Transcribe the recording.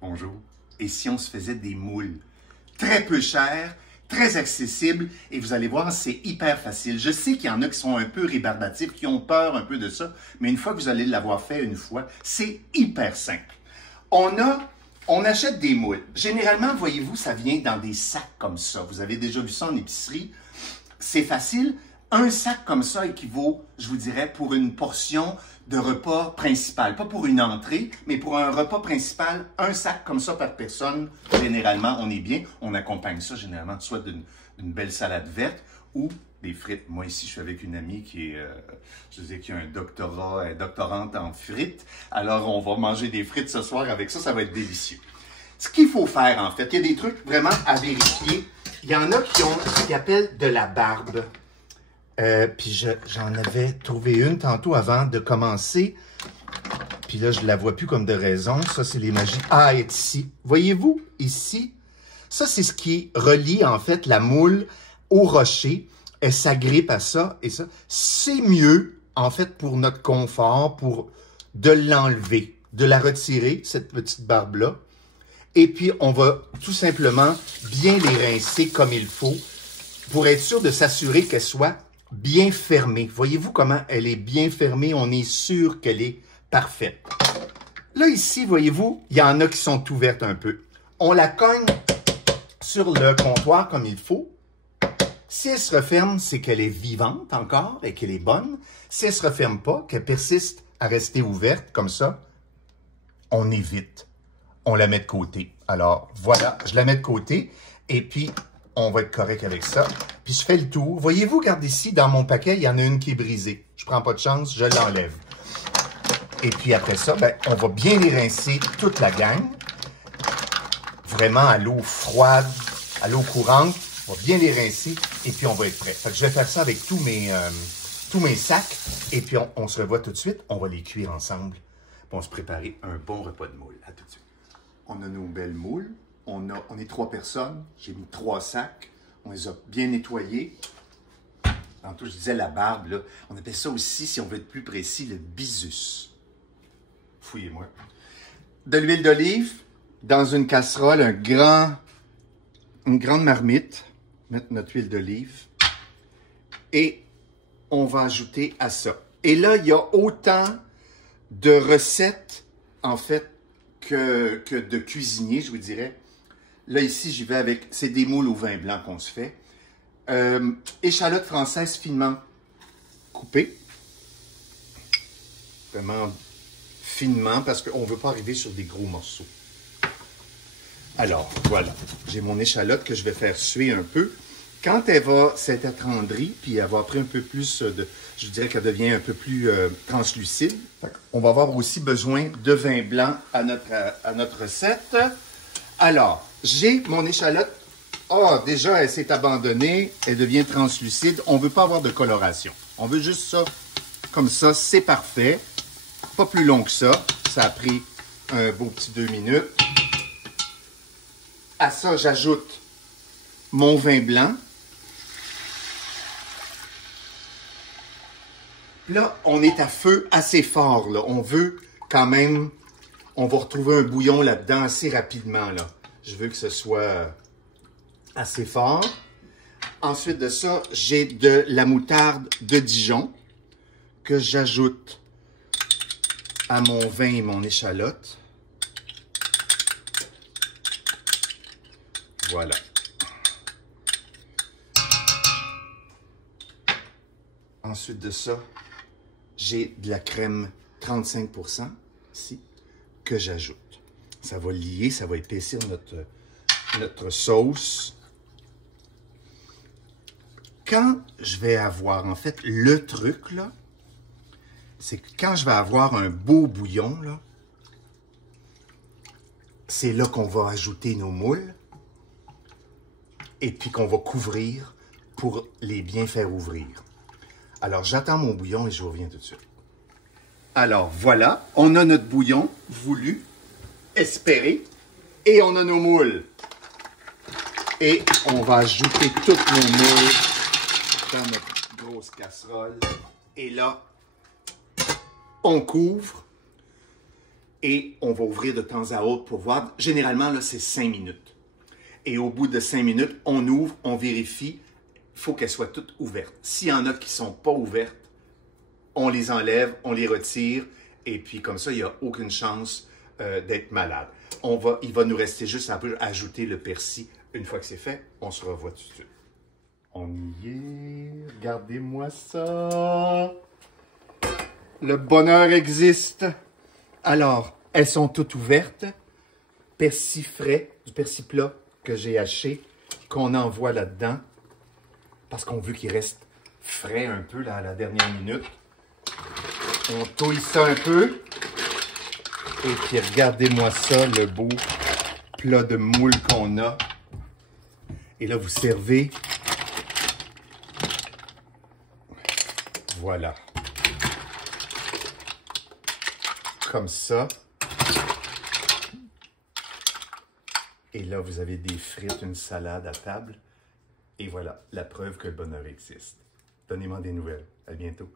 Bonjour. Et si on se faisait des moules? Très peu chers, très accessibles, et vous allez voir, c'est hyper facile. Je sais qu'il y en a qui sont un peu rébarbatifs, qui ont peur un peu de ça, mais une fois que vous allez l'avoir fait une fois, c'est hyper simple. On achète des moules. Généralement, voyez-vous, ça vient dans des sacs comme ça. Vous avez déjà vu ça en épicerie. C'est facile. Un sac comme ça équivaut, je vous dirais, pour une portion de repas principal. Pas pour une entrée, mais pour un repas principal, un sac comme ça par personne, généralement, on est bien. On accompagne ça généralement soit d'une belle salade verte ou des frites. Moi, ici, je suis avec une amie qui est, qui a un doctorat, doctorante en frites. Alors, on va manger des frites ce soir avec ça. Ça va être délicieux. Ce qu'il faut faire, en fait, il y a des trucs vraiment à vérifier. Il y en a qui ont ce qu'ils appellent de la barbe. Puis j'en avais trouvé une tantôt avant de commencer. Puis là, je ne la vois plus comme de raison. Ça, c'est les magies. Ah, elle est ici. Voyez-vous, ici? Ça, c'est ce qui relie, en fait, la moule au rocher. Elle s'agrippe à ça et ça. C'est mieux, en fait, pour notre confort, pour de l'enlever, de la retirer, cette petite barbe-là. Et puis, on va tout simplement bien les rincer comme il faut pour être sûr de s'assurer qu'elle soit bien fermée. Voyez-vous comment elle est bien fermée? On est sûr qu'elle est parfaite. Là, ici, voyez-vous, il y en a qui sont ouvertes un peu. On la cogne sur le comptoir comme il faut. Si elle se referme, c'est qu'elle est vivante encore et qu'elle est bonne. Si elle ne se referme pas, qu'elle persiste à rester ouverte comme ça, on évite. On la met de côté. Alors, voilà, je la mets de côté et puis on va être correct avec ça. Puis je fais le tour. Voyez-vous, regarde ici, dans mon paquet, il y en a une qui est brisée. Je prends pas de chance, je l'enlève. Et puis après ça, ben, on va bien les rincer toute la gang. Vraiment à l'eau froide, à l'eau courante. On va bien les rincer et puis on va être prêt. Fait que je vais faire ça avec tous mes sacs. Et puis on se revoit tout de suite. On va les cuire ensemble. Pour se préparer un bon repas de moules. À tout de suite. On a nos belles moules. On est 3 personnes. J'ai mis 3 sacs. On les a bien nettoyés. Tantôt, je disais la barbe, là. On appelle ça aussi, si on veut être plus précis, le bisus. Fouillez-moi. De l'huile d'olive dans une casserole, une grande marmite. Mettre notre huile d'olive. Et on va ajouter à ça. Et là, il y a autant de recettes, en fait, que de cuisiniers, je vous dirais. Là, ici, j'y vais avec... C'est des moules au vin blanc qu'on se fait. Échalotes françaises finement coupées. Vraiment finement, parce qu'on ne veut pas arriver sur des gros morceaux. Alors, voilà. J'ai mon échalote que je vais faire suer un peu. Quand elle va s'être attendrie, puis elle va pris un peu plus de... Je dirais qu'elle devient un peu plus translucide. On va avoir aussi besoin de vin blanc à notre recette. Alors, j'ai mon échalote. Ah, déjà, elle s'est abandonnée. Elle devient translucide. On ne veut pas avoir de coloration. On veut juste ça comme ça. C'est parfait. Pas plus long que ça. Ça a pris un beau petit 2 minutes. À ça, j'ajoute mon vin blanc. Là, on est à feu assez fort. Là. On veut quand même... On va retrouver un bouillon là-dedans assez rapidement. Là. Je veux que ce soit assez fort. Ensuite de ça, j'ai de la moutarde de Dijon que j'ajoute à mon vin et mon échalote. Voilà. Ensuite de ça, j'ai de la crème 35% ici que j'ajoute. Ça va lier, ça va épaissir notre sauce. Quand je vais avoir, en fait, le truc, là, c'est que quand je vais avoir un beau bouillon, là, c'est là qu'on va ajouter nos moules et puis qu'on va couvrir pour les bien faire ouvrir. Alors, j'attends mon bouillon et je reviens tout de suite. Alors, voilà, on a notre bouillon voulu, espéré, et on a nos moules. Et on va ajouter toutes nos moules dans notre grosse casserole. Et là, on couvre. Et on va ouvrir de temps à autre pour voir. Généralement, là, c'est 5 minutes. Et au bout de 5 minutes, on ouvre, on vérifie. Il faut qu'elles soient toutes ouvertes. S'il y en a qui ne sont pas ouvertes, on les enlève, on les retire. Et puis comme ça, il n'y a aucune chance d'être malade. Il va nous rester juste à ajouter le persil. Une fois que c'est fait, on se revoit tout de suite. On y est. Regardez-moi ça. Le bonheur existe. Alors, elles sont toutes ouvertes. Persil frais, du persil plat que j'ai haché, qu'on envoie là-dedans. Parce qu'on veut qu'il reste frais un peu là, à la dernière minute. On touille ça un peu. Et puis regardez-moi ça, le beau plat de moule qu'on a. Et là, vous servez. Voilà. Comme ça. Et là, vous avez des frites, une salade à table. Et voilà, la preuve que le bonheur existe. Donnez-moi des nouvelles. À bientôt.